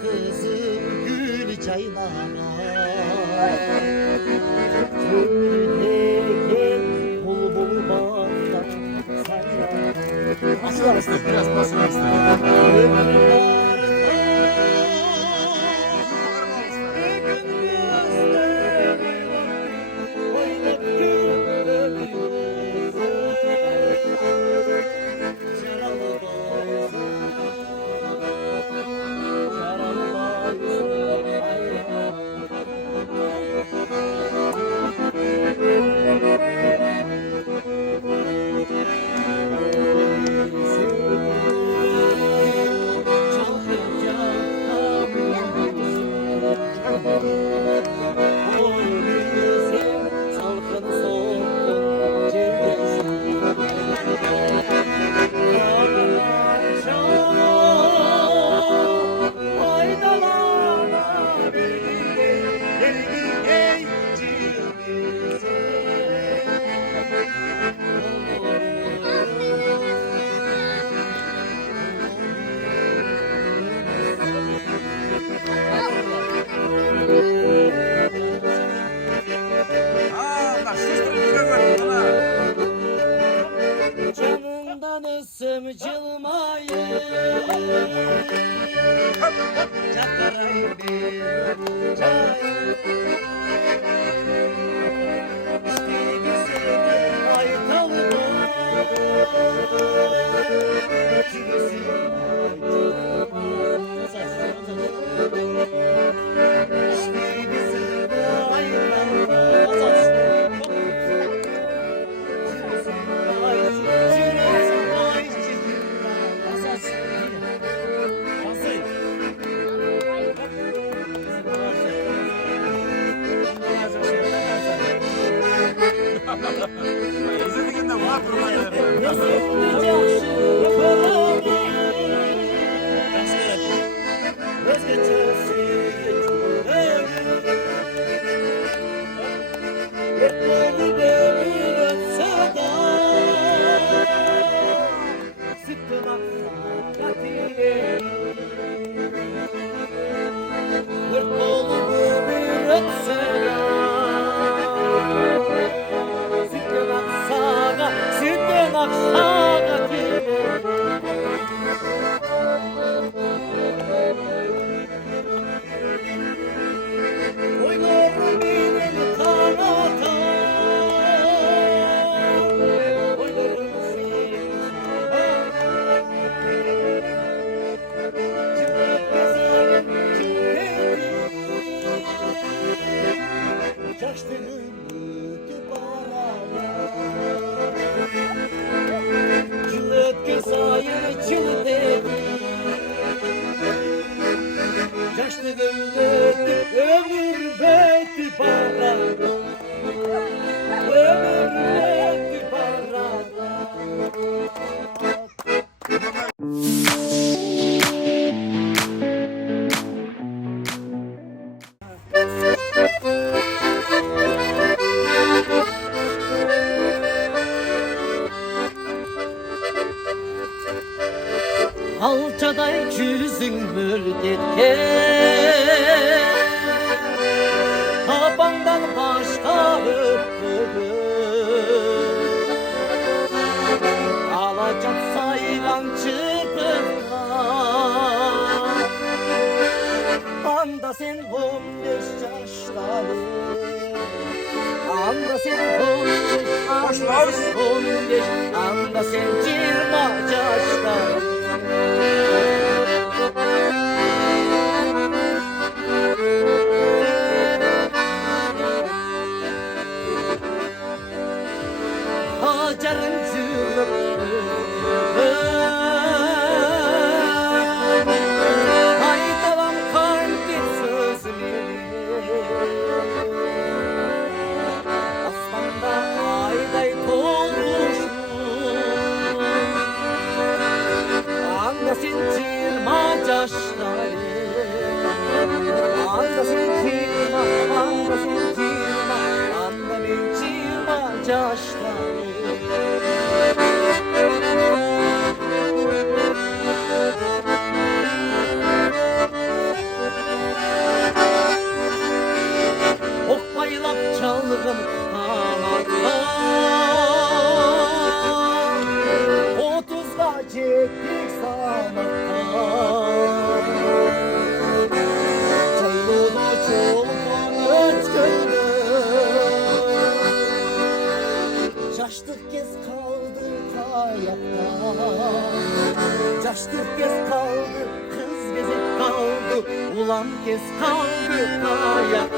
Kızım gül çaynağa bul bul bağda Biraz basın istedim. Canından ısım cılmayı Çakarayım bir çay İşte güzelim aytalı Kimisi İşte güzelim aytalı İzlediğinde var Alçaday yüzün mürdetken Tabandan başka öpürüm Alacak sayılan çırpınlar Anda Anda sen 15 yaşları. Anda sen 15, anda sen 15, anda sen 20 yaşları. Hacer'in zürrüttü. Haydalam kalbin sözleri. Asmanda ayday dolmuşum. Anda sen 20 yaşları. Anda sen 20, anda sen 20, anda ben 20 yaşları. Okmaylap çalgın kanatlar. 30'ga jettik sanatlar. Çaylıda çolpan ötkönde. Şaştık kez kaldı kayakta. Şaştık kez kaldı kız gezip kaldı. Ulan kez kaldı kayak.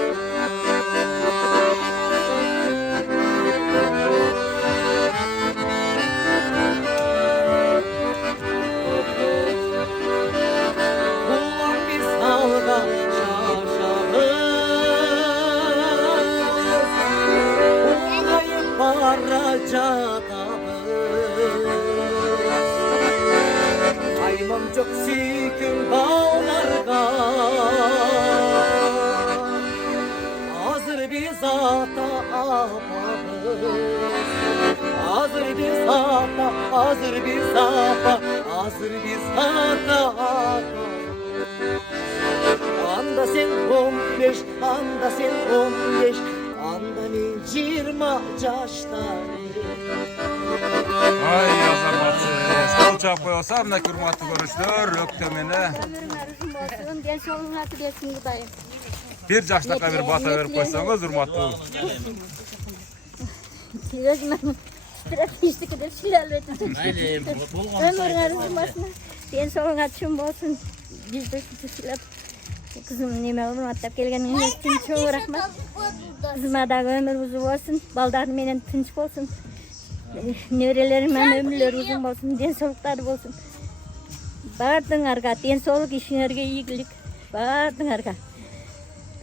Ulan biz dalga şaşarız. Ulayıp baracağız. Aymam çok sikim bağlarga. Hazır biz ata aparız. Hazır biz ata, hazır biz ata, hazır biz ata aparız. Anda sen 15, anda sen 15, anda ben 20 yaşları. Ay azamаты. Стол чап коёсам, мынакей урматтуу көрүүчүлөр, өктөмүнө Den soluğuna versin Kudayım. bir жаштакка bir бата берип койсоңуз, урматтуу. Özümün stratejik edip şilerledim. Aynen. Ömrünüz olmasın. Den soluğuna tüm olsun. Biz de şiler. Kızım neme olur hatta gelgeniniz için çok rahmet. Kızıma da ömür uzun olsun. Baldarım menen tinç olsun. Nörelerim ömürleri uzun olsun. Den solukları olsun. Bardыңарға денсаулық işіңерге игілік. Бардыңарға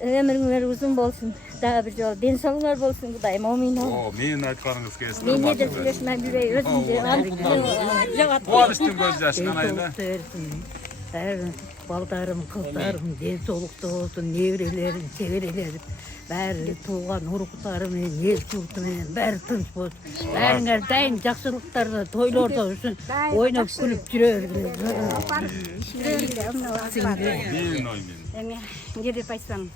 өміріңер uzun болсын. Дағы бір жол денсаулығыңар болсын Құдайым. Амин. О, менин айтканыңыз келсин. Мен не деп жүресің, жүрей өзімде. Кубанычтын көз жашынан айна. Балдарым, kızlarım, денсаулықты болсын, неврелерім, чеберелерім, бәрі туған ұрықтарым, ел жұртымен бәрі тыныш болсын. Бәріңер дайым жақсылықтарда, тойларда үшін ойнап күліп жүре Менин ой менин. Не деп айтсам,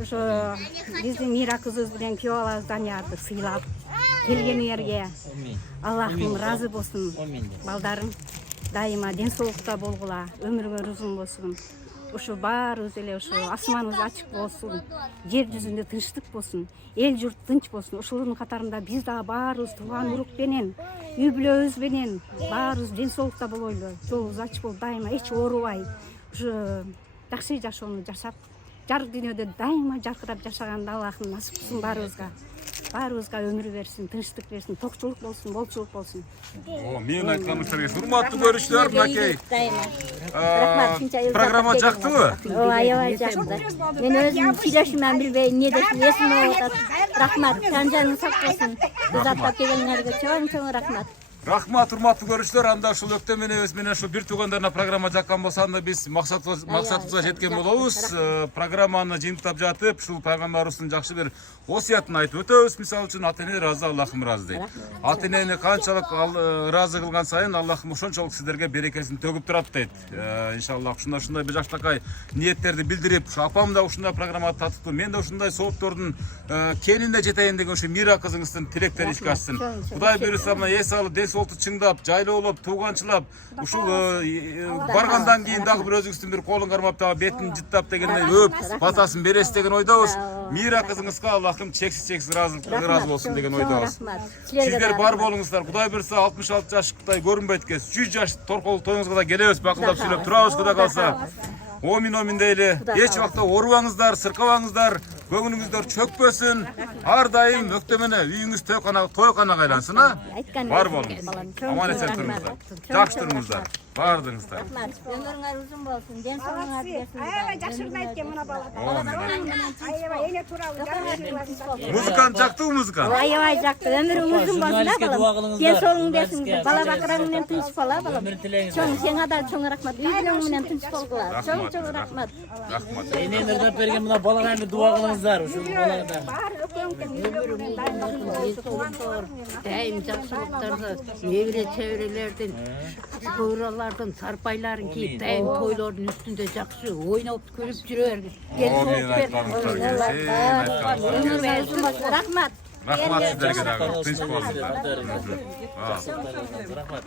ошо биздин Мира кызыбыз менен күйөө балабыз Даниярды сыйлап келгениңерге Аллахым ыраазы болсун. Балдарым дайыма денсаулыкта болгула, өмүрүңөр узун болсун. Ошо баарыбыз эле ошо асманыбыз ачык болсун, жер жүзүндө тынчтык болсун, эл журт тынч болсун. Ошолордун катарында биз дагы баарыбыз тууган урук менен, үй бүлөбүз менен баарыбыз денсаулыкта болойлу. Жолубуз ачык болуп, дайыма эч оорубай, ошо жакшы жашоону жашап, жарык дүйнөдө дайыма жаркырап жашаганды Аллахым насип кылсын баарыбызга. Баарыбызга өмүр берсин, тынчтык берсин, токчулук болсун, болчулук болсун. О, менин айтканыңыздар келсин. Урматтуу көрүүчүлөр, мынакей программа жактыбы? Ооба, аябай жакты. Мен өзүм сүйлөшүмөн билбей эмне деп эсиме болуп атат. Рахмат, жанжаныңыз сак болсун. Биз аттап келгениңерге чоң рахмат. Рахмат, урматтуу көрүүчүлөр, анда ушул өктөм энебиз менен ушул бир туугандарына программа жаккан болсо анда биз максатыбызга жеткен болобуз. Программаны жыйынтыктап жатып, ушул пайгамбарыбыздын жакшы бир осуятын айтып өтөбүз. Мисалы үчүн ата-эне ыраазы, Аллахым ыраазы дейт. Ата-энени канчалык ыраазы кылган сайын Аллахым ошончолук сиздерге берекесин төгүп турат дейт. Иншаллах ушундай бир жактакай ниеттерди билдирип, ушу апам да ушундай программага татыктуу, мен да ушундай сооптордун кенине жетейин деген ушу Мира кызыңыздын тилектери ишке ашсын. Кудай буйруса мына эс алып солту чыңдап, жайлоолоп, тууганчылап, ушул баргандан кийин дагы бир өзүңүздүн бир колун кармап дагы бетин жыттап дегендей көп батасын бересиз деген ойдобуз. Мира кызыңызга Аллахым чексиз ыраазы болсун деген ойдобуз. Сиздер бар болуңуздар. Кудай берсе 66 жаштай көрүнбөйт экен. 100 жаш торкол тоюңузга да келебиз, бакылдап сүйлөп турабыз Кудай калса. Омин дейли. Эч убакта оорубаңыздар, сыркабаңыздар, көңүлүңүздөр чөкпөсүн. Ар дайым мөктөмөнө үйүңүз тойканага айлансын, а? Бар болуңуз. Аман эсен туруңуздар. Жакшы туруңуздар. Бардыңыздар. Ömürüňiz uzun bolsun, den soňuňa bersin. Аябай жакшы айтты мына бала. Аябай эне туралы жакшы. Музыканы жактыбы музыка? Аябай жакты. Ömürüň uzun bolsun da balam. Den soňuň bersin. Bala bakıraň менен тынч бала балам. Чоң сеңа да чоң рахмат. Үйүң менен тынч болгула. Чоң рахмат. Рахмат. Эне ырдап берген мына балага эми дуа кылыңыздар ушул балага. Дайым жакшылыктарды небере чеберелердин кууралардын сарпайларын кийип дайым тойлордун үстүндө жакшы ойноп күлүп жүрө бергин. Рахмат. Рахмат сиздерге дагы. Тынч болуңуздар. Рахмат.